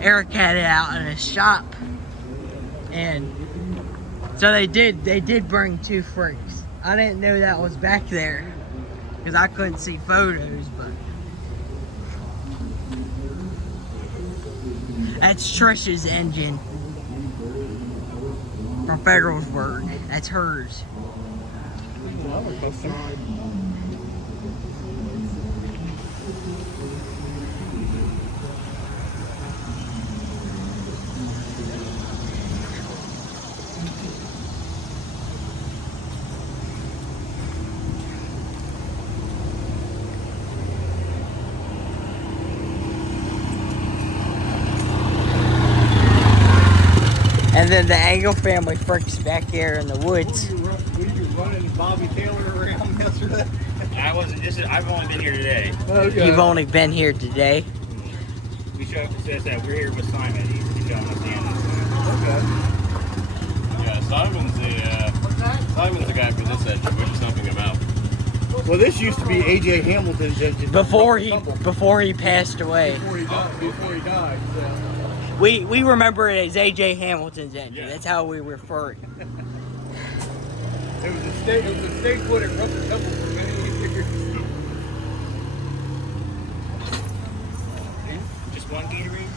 Eric had it out in his shop, and so they did bring 2 freaks. I didn't know that was back there because I couldn't see photos, but that's Trish's engine from Federalsburg. That's hers. And then the Angle family freaks back here in the woods. Were you running Bobby Taylor around yesterday? I wasn't. I've only been here today. Okay. You've only been here today. We showed. It says that we're here with Simon. He's showing us the end. Okay. Yeah, Simon's the guy for this engine. We're just helping him out. Well, this used to be AJ Hamilton's engine. Before he passed away. Before he died. So. We remember it as AJ Hamilton's engine. Yeah. That's how we refer it. It was a stay put at Russell Temple for many years. Just one Gatorade.